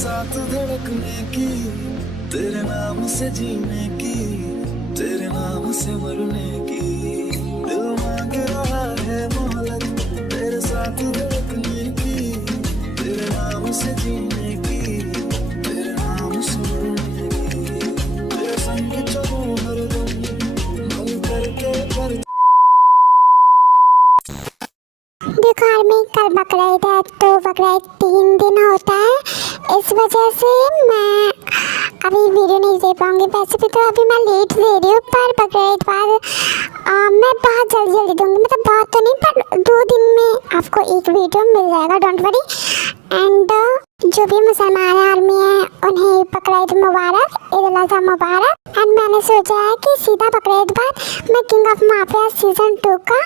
साथ धड़कने की, तेरे नाम से जीने की, तेरे नाम से मरने की। दिल मांग रहा है मोहलत, तेरे साथ धड़कने की, तेरे नाम से जीने की, तेरे नाम से मरने की। तेरे संग चलूं हरदम, मन करके कर। बिहार में कल बकरीद है तो बकरीद 3 दिन होता है, इस वजह से मैं अभी वीडियो नहीं दे पाऊंगी। वैसे भी तो अभी मैं लेट दे रही हूँ, पर बकरीद बाद मैं बहुत जल्दी दूंगी, मतलब बहुत तो नहीं पर 2 दिन में आपको एक वीडियो मिल जाएगा, डोंट वरी। एंड जो भी मुसलमान आर्मी है उन्हें बकरीद मुबारक, ईद उल अज़हा मुबारक। एंड मैंने सोचा है कि सीधा बकरीद बाद मैं किंग ऑफ माफिया सीजन 2 का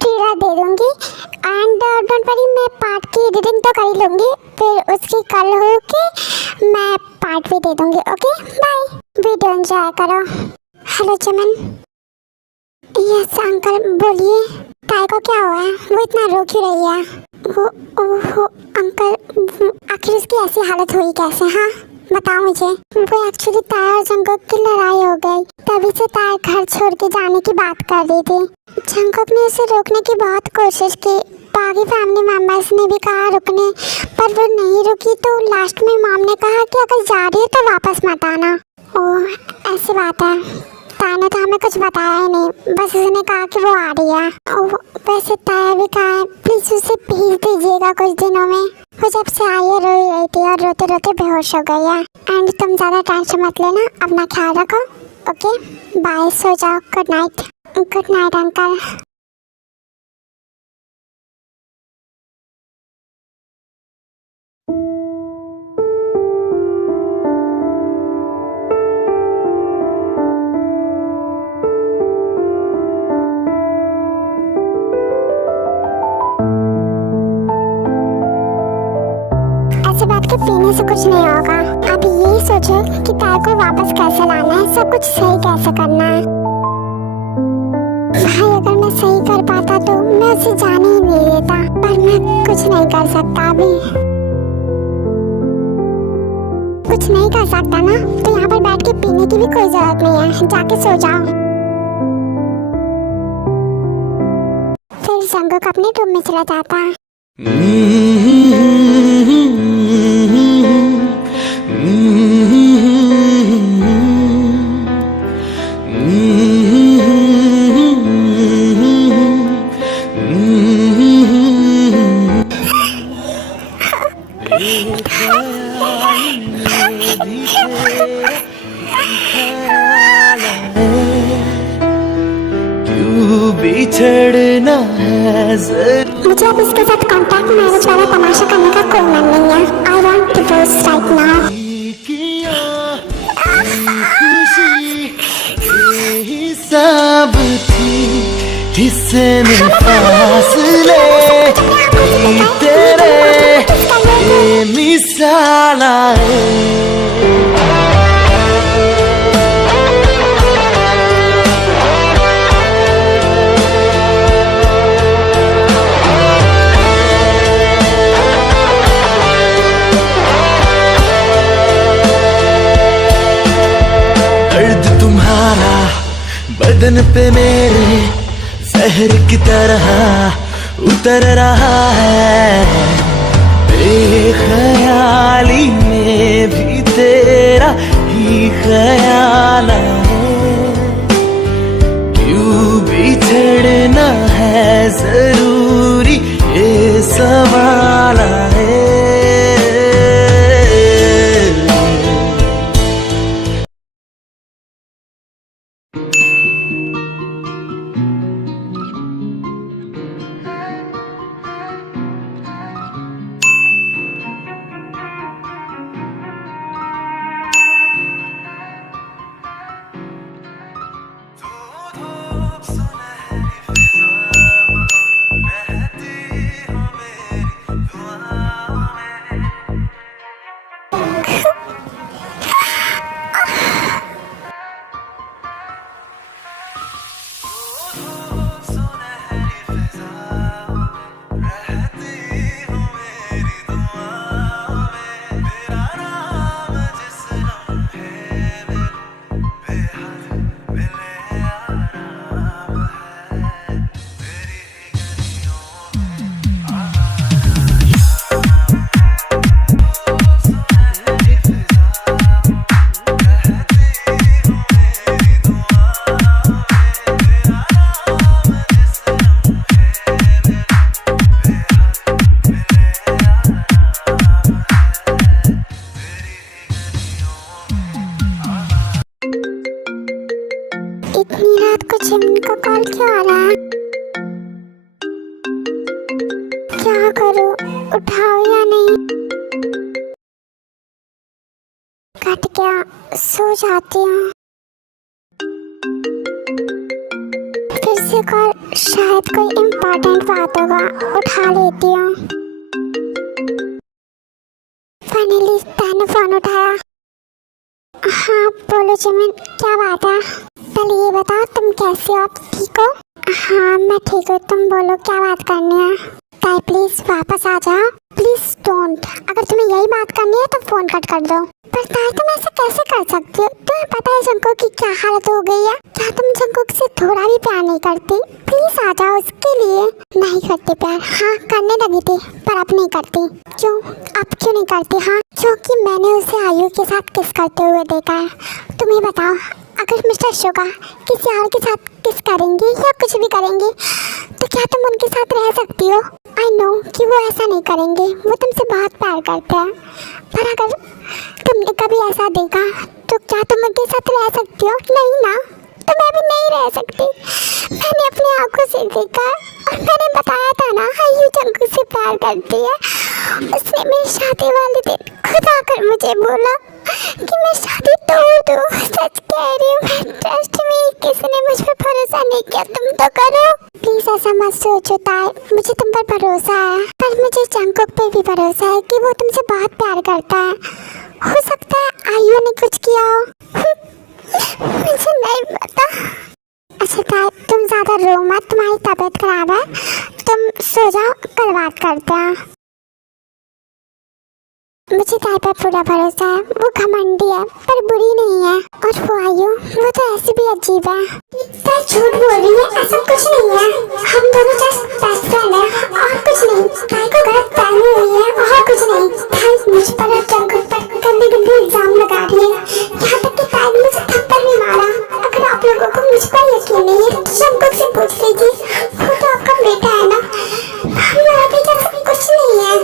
ट्रेलर दे दूंगी। एंड डोंट वरी, मैं पार्ट की एडिटिंग तो कर ही लूँगी, फिर उसकी कल हो के मैं पार्ट भी दे दूंगी। ओके बाय, वीडियो एंजॉय करो। हेलो चमन। यस अंकल बोलिए, ताई को क्या हुआ है, वो इतना रो क्यों रही है? वो अंकल, आखिर उसकी ऐसी हालत हुई कैसे? हाँ बताओ मुझे। वो एक्चुअली ताई और जंगक की लड़ाई हो गई, तभी से ताई घर छोड़ के जाने की बात कर रही थी। जंगक ने उसे रोकने की बहुत कोशिश की, बाकी फैमिली मेंबर्स ने भी कहा रुकने, पर वो नहीं रुकी। तो लास्ट में मॉम ने कहा कि अगर जा रही है तो वापस मत आना। ओह ऐसी बात है। ताया ने तो हमें कुछ बताया ही नहीं, बस उसने कहा कि वो आ रही है। वैसे ताया भी कहा है प्लीज उसे भेज दीजिएगा कुछ दिनों में। वो जब से आई है रो रही थी और रोते रोते बेहोश हो गई है। एंड तुम ज़्यादा टेंशन मत लेना, अपना ख्याल रखो। ओके बाय, सो जाओ। Good night. Good night uncle. ऐसे बात के पीने से कुछ नहीं होगा। अब यही सोचो कि ताई को वापस कैसे लाना है, सब कुछ सही कैसे करना है। भाई अगर मैं सही कर पाता तो मैं उसे जाने ही नहीं देता, पर मैं कुछ नहीं कर सकता। अभी कुछ नहीं कर सकता ना, तो यहाँ पर बैठ के पीने की भी कोई जरूरत नहीं है, जाके सो जाओ। फिर जंगक अपने रूम में चला जाता है। बिछड़ना है मुझे अब इसके साथ कॉन्टैक्ट मैरिज वाला तमाशा करने का कोई मन नहीं है। I want divorce right now. यही सब थी जिसने फासले तेरे मिसाल आए। बदन पे मेरे जहर की तरह उतर रहा है, बेख्याली में भी तेरा ही ख्याल है। क्यों बिछड़ना है जरूरी, ये सवाल है। क्या करूं, उठाओ या नहीं? कट गया, सो जाती हूँ। फिर से कॉल, शायद कोई इम्पोर्टेंट बात होगा, उठा लेती हूँ। फाइनली तैने फोन उठाया। हाँ बोलो जिमिन, क्या बात है? पहले ये बताओ तुम कैसे हो, आप ठीक हो? हाँ मैं ठीक हूँ, तुम बोलो क्या बात करनी है? ताई प्लीज वापस आ जाओ, प्लीज डोंट। अगर तुम्हें यही बात करनी है तो फोन कट कर दो। पर ताई तुम ऐसा कैसे कर सकती हो? तुम्हें पता है जंकुक की क्या हालत हो गई है? क्या तुम जंकुक से थोड़ा भी प्यार नहीं करती? प्लीज आ जाओ, उसके लिए। नहीं करती प्यार? हाँ करने लगी थी, पर अब नहीं करती। क्यों? अब क्यों नहीं करती? हाँ क्योंकि मैंने उसे आयु के साथ किस करते हुए देखा है। तुम ही बताओ, अगर मिस्टर शोगा किसी और के साथ किस करेंगे या कुछ भी करेंगे तो क्या तुम उनके साथ रह सकती हो? आई नो कि वो ऐसा नहीं करेंगे, वो तुमसे बहुत प्यार करते हैं। पर अगर तुमने कभी ऐसा देखा तो क्या तुम उनके साथ रह सकती हो? नहीं ना, तो मैं भी नहीं रह सकती। मैंने अपनी आंखों से देखा और मैंने बताया था ना, आयु जंकुक से प्यार करती है। उसने मेरी शादी वाले दिन खुद आकर मुझे बोला कि मैं शादी तोड़ दूं। सच कह रही हूँ मैं, ट्रस्ट मी, किसी ने मुझ पर भरोसा नहीं किया, तुम तो करो। प्लीज ऐसा मत सोचो ताई, मुझे तुम पर भरोसा है, पर मुझे जंकुक पे भी भरोसा है कि वो तुमसे बहुत प्यार करता है। हो सकता है आयु ने कुछ किया हो। मुझे नहीं पता। अच्छा ताई तुम ज्यादा रो मत, तुम्हारी तबीयत खराब है, तुम सो जाओ, कल बात करते हैं। मुझे ताई पर पूरा भरोसा है, वो घमंडी है पर बुरी नहीं है। और वो आयु, वो तो ऐसी भी अजीब है। ताई झूठ बोल रही है, ऐसा कुछ नहीं है। हम दोनों जस्ट बेस्ट फ्रेंड हैं और कुछ नहीं। ताई को गलत फहमी हुई है और कुछ नहीं। ताई मुझ पर और जंकुक पर गंदे गंदे इल्जाम लगा रही है, यहाँ तक कि ताई ने मुझे थप्पड़ भी मारा। अगर आप लोगों को मुझ पर यकीन नहीं है तो जंकुक से पूछ लीजिए, वो तो आपका बेटा है ना। हमारा बेटा कुछ नहीं है।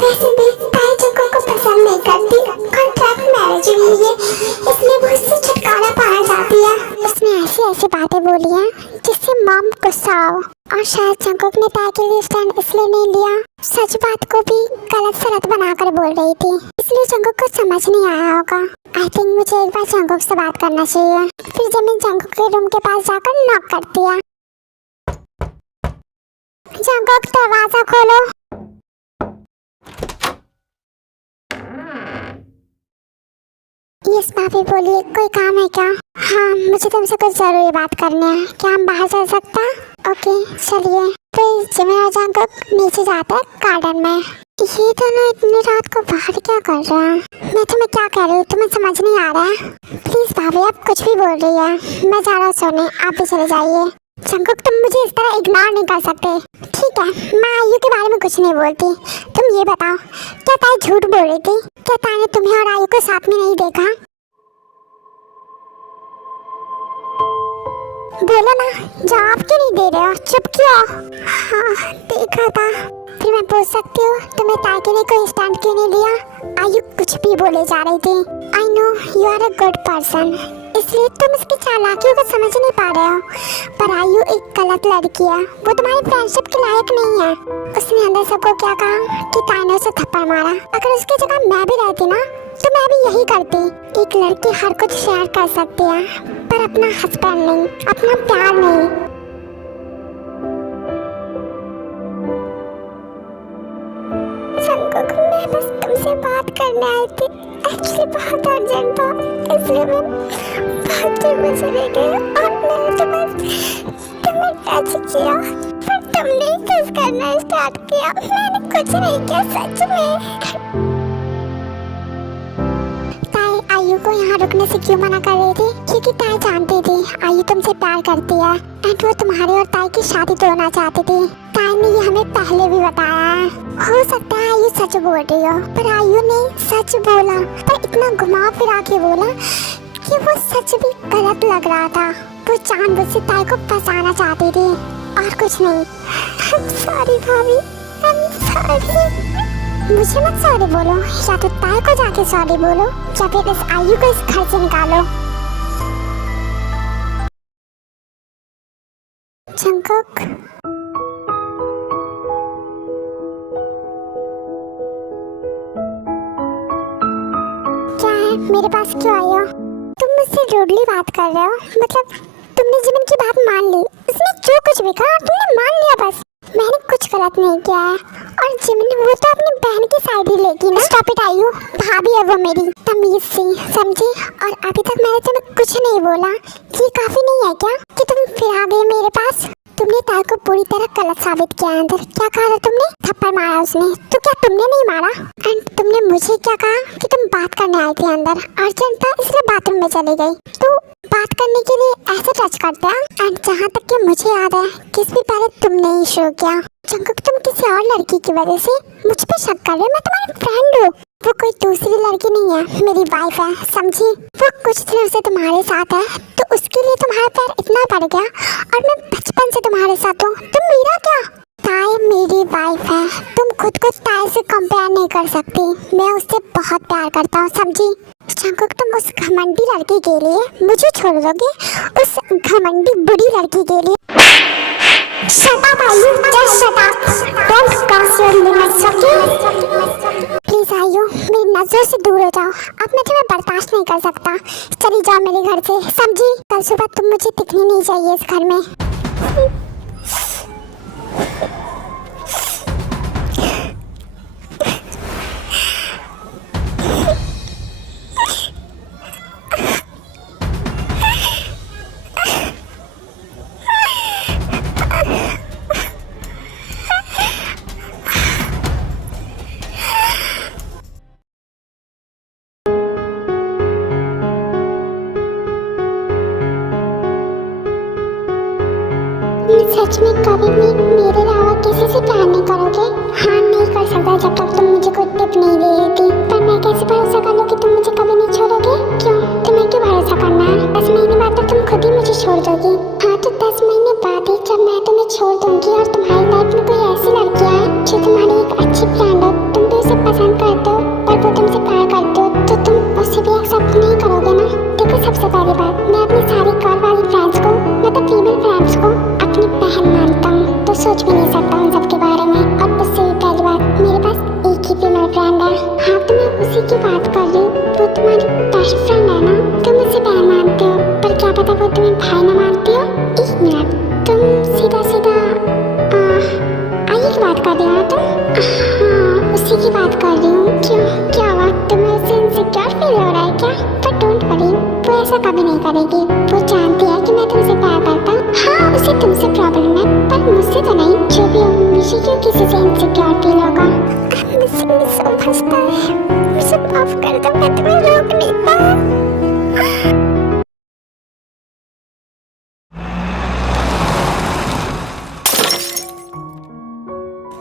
वैसे भी ताई जंकुक को पसंद नहीं करती, कॉन्ट्रैक्ट मैरिज हुई है, इसलिए वो उससे छुटकारा पाना चाहती है। उसने ऐसी बातें बोली हैं जिससे मॉम गुस्सा हो, और शायद जंकुक ने ताई के लिए स्टैंड इसलिए नहीं लिया, सच बात को भी गलत शरत बनाकर बोल रही थी, इसलिए जंकुक को समझ नहीं आया होगा। आई थिंक मुझे एक बार जंकुक से बात करना चाहिए। फिर जिमिन जंकुक के रूम के पास जाकर नॉक करती है। जंकुक दरवाजा खोलो। यस भाभी बोलिए, कोई काम है क्या? हाँ मुझे तुमसे कुछ जरूरी बात करनी है, क्या हम बाहर चल सकते हैं? ओके चलिए। फिर जिमिन और जंकुक नीचे जाते हैं गार्डन में। ये दोनों इतनी रात को बाहर क्या कर रहे हैं? मैं तुम्हें क्या कह रही हूँ, तुम्हें समझ नहीं आ रहा है? प्लीज भाभी आप कुछ भी बोल रही है, मैं जा रहा हूँ सोने, आप भी चले जाइए। जंकुक तुम मुझे इस तरह इग्नोर नहीं कर सकते। ठीक है, मैं आयु के बारे में कुछ नहीं बोलती। तुम ये बताओ, क्या ताई झूठ बोल रही थी? क्या ताई ने तुम्हें और आयु को साथ में नहीं देखा? बोलो ना, जवाब क्यों नहीं दे रहे हो? चुप क्यों? हाँ देखा था। फिर मैं पूछ सकती हूँ तुम्हें ताई ने कोई स्टैंड क्यों नहीं लिया? आयु कुछ भी बोले जा रही थी। I know you are a good person, इसलिए तुम इसकी चालाकियों को समझ नहीं पा रहे हो। पर आयु एक गलत लड़की है, वो तुम्हारी फ्रेंडशिप के लायक नहीं है। उसने अंदर सबको क्या कहा कि ताई ने उसे थप्पड़ मारा। अगर उसकी जगह मैं भी रहती ना तो मैं भी यही करती। एक लड़की हर कुछ शेयर कर सकती है, पर अपना हस्बैंड नहीं, अपना प्यार नहीं। जंकुक मैं बस तुमसे बात करने आई थी, एक्चुअली बहुत अर्जेंट था, इसलिए मैं बहुत देर में चली गई और मैंने तुम्हें टच किया, पर तुमने किस करना स्टार्ट किया। मैंने कुछ नहीं किया सच में। आयु को यहाँ रुकने से क्यों मना कर रही थी? क्योंकि ताई जानती थी आयु तुमसे प्यार करती है एंड वो तुम्हारी और ताई की शादी तोड़ना चाहती थी। ताई ने ये हमें पहले भी बताया है। हो सकता है आयु सच बोल रही हो, पर आयु ने सच बोला, पर इतना घुमा फिरा के बोला कि वो सच भी गलत लग रहा था। वो जानबूझ से ताई को फंसाना चाहती थी और कुछ नहीं। सॉरी भाभी, सॉरी। मुझे मत सॉरी बोलो, या तो ताई को जाके सॉरी बोलो या फिर इस आयु को इस घर से निकालो। जंकुक मेरे पास क्यों आई हो? तुम मुझसे रूडली बात कर रहे हो? मतलब तुमने जिमिन की बात मान ली, उसने जो कुछ भी कहा तुमने मान लिया बस। मैंने कुछ गलत नहीं किया है और जिमिन वो तो अपनी बहन की साइड ही लेगी ना। स्टॉप इट आयु, भाभी है वो मेरी, तमीज से समझी। और अभी तक मैंने तुम्हें कुछ नहीं बोला, ये काफी नहीं है क्या कि तुम फिर आ गए मेरे पास? तुमने तार को पूरी तरह गलत साबित किया अंदर। क्या कहा था तुमने? थप्पड़ मारा उसने, तो क्या तुमने नहीं मारा? एंड तुमने मुझे क्या कहा कि तुम बात करने आई थी अंदर, अर्जेंट था इसलिए बाथरूम में चली गई। तो बात करने के लिए ऐसे टच करते हैं। एंड जहाँ तक कि मुझे याद है किस भी पहले तुमने ही शो किया। जंकुक तुम किसी और लड़की की वजह से मुझ पे शक कर रहे हो। मैं तुम्हारी फ्रेंड हूँ, वो कोई दूसरी लड़की नहीं है, मेरी वाइफ है, समझी? वो कुछ दिनों से तुम्हारे साथ है तो उसके लिए तुम्हारा प्यार इतना बढ़ गया और मैं बचपन से तुम्हारे साथ हूँ। तुम मेरा क्या? ताई मेरी वाइफ है, तुम खुद को ताई से कंपेयर नहीं कर सकती। मैं उससे बहुत प्यार करता हूँ, समझी? जंकुक तुम उस घमंडी लड़की के लिए मुझे छोड़ दोगे, उस घमंडी बुरी लड़की के लिए? Shut up, आयु, just shut up. Don't cross your limits, okay? Please आयु, मेरी नजरों से दूर हो जाओ। अब मैं तुम्हें बर्दाश्त नहीं कर सकता। चली जाओ मेरे घर से, समझी? कल सुबह तुम मुझे दिखनी नहीं चाहिए इस घर में। सच में कभी भी मेरे अलावा किसी से प्यार नहीं करोगे? हाँ, नहीं कर सकता जब तक तुम मुझे कोई टिप नहीं दे रही थी। पर मैं कैसे भरोसा कर लूं कि तुम मुझे कभी नहीं छोड़ोगे? क्यों? तुम्हें क्यों भरोसा करना है? 10 महीने बाद तो तुम खुद ही मुझे छोड़ दोगी। हाँ, तो 10 महीने बाद ही जब मैं तुम्हें छोड़ दूंगी और तुम्हारी लाइफ में कोई ऐसी लड़की आए जो तुम्हारी एक अच्छी फ्रेंड हो, तुम भी उसे पसंद करते हो पर वो तुमसे प्यार करते हो, तो तुम उसे भी एक्सेप्ट नहीं करोगे ना? देखो, सबसे पहली बात, मैं अपनी सारी गर्ल वाली फ्रेंड्स को, मतलब फीमेल फ्रेंड्स को अपनी बहन मानता हूँ, तो सोच भी नहीं सकता उन सबके बारे में। और उससे भी पहली बात, मेरे पास एक ही फीमेल फ्रेंड है। हाँ, तो मैं उसी की बात कर रही हूँ, वो तुम्हारी बेस्ट फ्रेंड है ना? तुम उसे बहन मानते हो पर क्या पता वो तुम्हें भाई ना मानती हो। 1 मिनट, तुम सीधा सीधा आइए की बात कर रही हो ना तुम? हाँ, उसी की बात कर रही हूँ। क्यों, क्या हुआ? तुम्हें उससे इनसिक्योर फील हो रहा है क्या? पर डोंट वरी, वो ऐसा कभी नहीं करेगी। वो जानती है कि मैं तुमसे प्यार करता हूँ। हाँ, उसे तुमसे प्रॉब्लम है पर मुझसे तो नहीं। जो भी हो, मुझे क्यों किसी से इनसिक्योर फील होगा? मुझे समझता है, मुझे माफ कर दो, मैं तुम्हें रोक नहीं पाऊँ।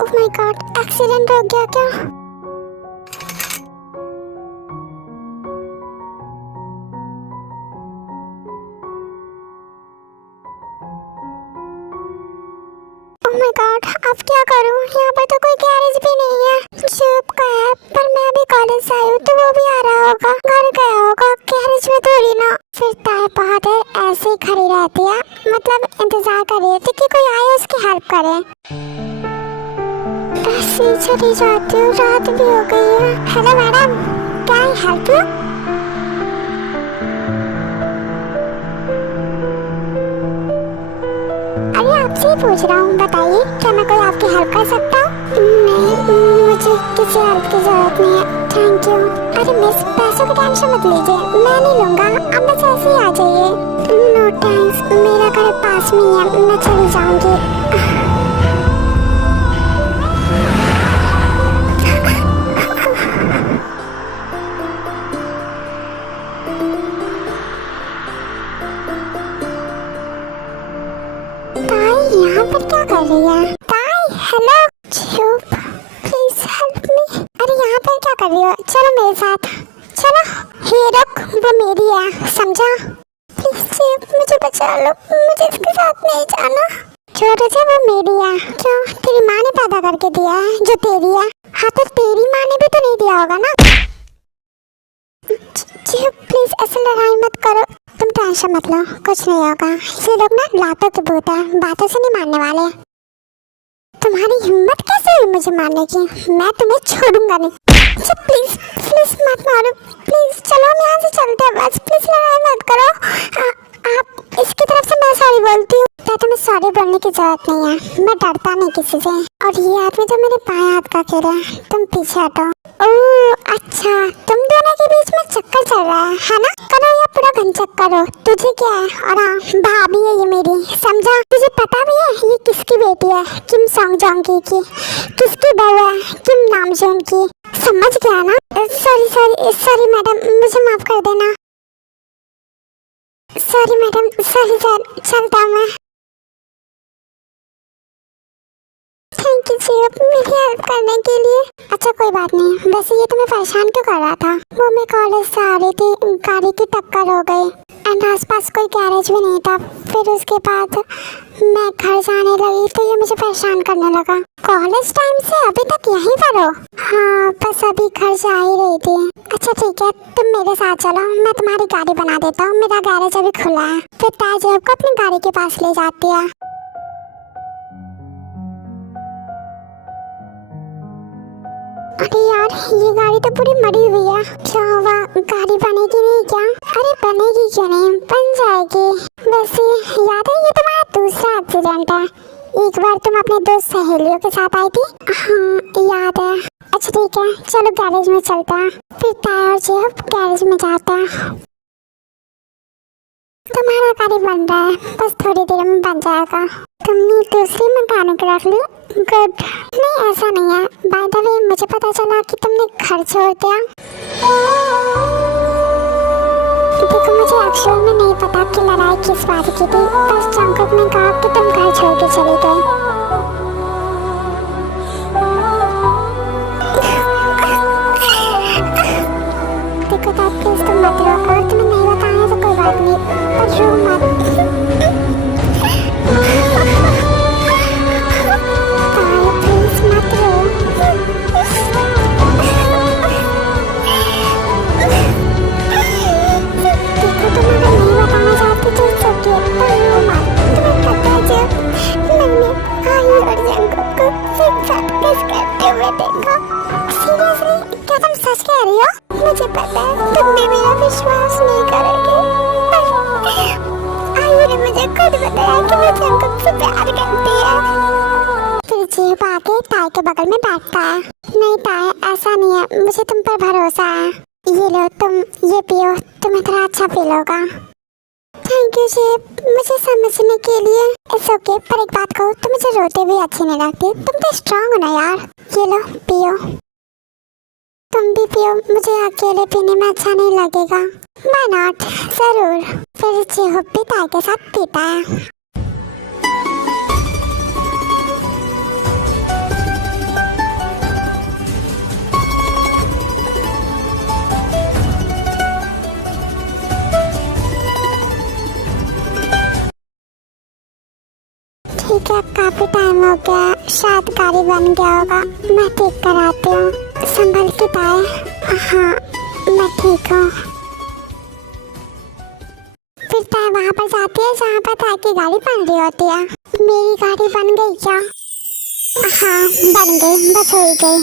ओह माय गॉड, एक्सीडेंट हो गया क्या? ओह माय गॉड, अब क्या करूं? यहाँ पर तो कोई गैरेज भी नहीं है। जॉब का है, पर मैं भी कॉलेज से आई हूँ तो वो भी आ रहा होगा, घर गया होगा, गैरेज में थोड़ी ना। फिर ताई बहुत देर ऐसे ही खड़ी रहती है, मतलब इंतजार कर रही थी कि कोई आए उसकी हेल्प करे। ऐसे ही चली जाती हूँ, रात भी हो गई है। हेलो मैडम, क्या हेल्प यू? अरे आपसे ही पूछ रहा हूँ, बताइए क्या मैं कोई आपकी हेल्प कर सकता हूँ? नहीं, मुझे किसी हेल्प की जरूरत नहीं है, थैंक यू। अरे मिस, पैसों की टेंशन मत लीजिए, मैं नहीं लूँगा, आप बस ऐसे ही आ जाइए। नो थैंक्स, मेरा घर पास में ही है, मैं चली जाऊँगी। यहाँ पर क्या कर रही है? ताई, हेलो। चुप, प्लीज हेल्प मी। अरे यहाँ पर क्या कर रही हो? चलो मेरे साथ, चलो। हे रुक, वो मेरी है, समझा? प्लीज मुझे बचा लो, मुझे इसके साथ नहीं जाना। छोड़ो से, वो मेरी है। क्यों, तेरी माँ ने पैदा करके दिया है जो तेरी है? हाँ, तो तेरी माँ ने भी तो नहीं दिया होगा ना? जी प्लीज ऐसे लड़ाई मत करो, तुम टेंशन मत लो, कुछ नहीं होगा। ये लोग ना लातों के भूत है, बातों से नहीं मानने वाले। तुम्हारी हिम्मत कैसे हुई मुझे मारने की? मैं तुम्हें छोड़ूंगा नहीं। अच्छा प्लीज प्लीज मत मारो, प्लीज चलो हम यहाँ से चलते हैं बस, प्लीज लड़ाई मत करो। आप इसकी तरफ से मैं सॉरी बोलती हूँ। तुम्हें सॉरी बोलने की जरूरत नहीं है, मैं डरता नहीं किसी से। और ये आदमी तो मेरे बाएं हाथ का कह रहा है, तुम पीछे हटो। ओह अच्छा, तुम दोनों के बीच में चक्कर चल रहा है ना? करो या पूरा घन चक्कर हो, तुझे क्या है? और हाँ, भाभी है ये मेरी, समझा? तुझे पता भी है ये किसकी बेटी है? किम सॉन्ग जोंग की। किसकी बहू है? किम नाम जोन की। समझ गया ना? सॉरी सॉरी सॉरी मैडम, मुझे माफ कर देना। सॉरी मैडम, सॉरी सर, चलता मैं। थैंक यू जी मेरी हेल्प करने के लिए। अच्छा कोई बात नहीं, वैसे ये तुम्हें परेशान क्यों कर रहा था? वो मैं कॉलेज से आ रही थी, गाड़ी की टक्कर हो गई एंड आसपास कोई गैरेज भी नहीं था। फिर उसके बाद मैं घर जाने लगी तो ये मुझे परेशान करने लगा। कॉलेज टाइम से अभी तक यहीं पर हो? हाँ बस अभी घर जा ही रही थी। अच्छा ठीक है, तुम मेरे साथ चलो, मैं तुम्हारी गाड़ी बना देता हूँ। मेरा गैरेज अभी खुला है। फिर ताजेब को अपनी गाड़ी के पास ले जाती है। अरे यार ये गाड़ी तो पूरी मरी हुई है, क्या हुआ? गाड़ी बनेगी नहीं क्या? अरे बनेगी क्यों नहीं, बन जाएगी। वैसे याद है ये तुम्हारा दूसरा एक्सीडेंट है। एक बार तुम अपने दोस्त सहेलियों के साथ आई थी। हाँ याद है। अच्छा ठीक है, चलो गैरेज में चलते हैं। फिर ताया और जेब गैरेज में जाते हैं। तुम्हारा गाड़ी बन रहा है, बस थोड़ी देर में बन जाएगा। तुमने दूसरी मैकेनिक रख ली? गुड। नहीं ऐसा नहीं है, बाय द वे मुझे पता चला कि तुमने घर छोड़ दिया। देखो मुझे एक्चुअल में नहीं पता कि लड़ाई किस बात की थी, बस जंकुक ने कहा कि तुम घर छोड़ के चले गए। देखो दैट प्लीज तुम मत रो, और तुम्हें नहीं बताया तो कोई बात नहीं, पर रो मत। मुझे पता है तुम भी मेरा विश्वास नहीं करोगे, पर आयु ने मुझे खुद बताया कि वो जंकुक से प्यार करती है। फिर जेब आके ताई के बगल में बैठता है। नहीं ताई ऐसा नहीं है, मुझे तुम पर भरोसा है। ये लो तुम ये पियो, तुम्हें थोड़ा अच्छा फील होगा। थैंक यू जेब मुझे समझने के लिए। इट्स ओके, पर एक बात कहूँ, तुम मुझे रोते हुए अच्छी नहीं लगती, तुम तो स्ट्रांग हो ना यार। ये लो पियो, तुम भी पियो, मुझे अकेले पीने में अच्छा नहीं लगेगा। Why not? जरूर। फिर जेब भी ताई के साथ पीता है। ठीक है, काफी टाइम हो गया, शायद गाड़ी बन गया होगा, मैं ठीक कराती हूँ। संभल के ताई। हाँ मैं ठीक हूँ। फिर ताई वहाँ पर जाती है जहाँ पर ताई की गाड़ी बन रही होती है। मेरी गाड़ी बन गई क्या? हाँ बन गई, बस हो गई।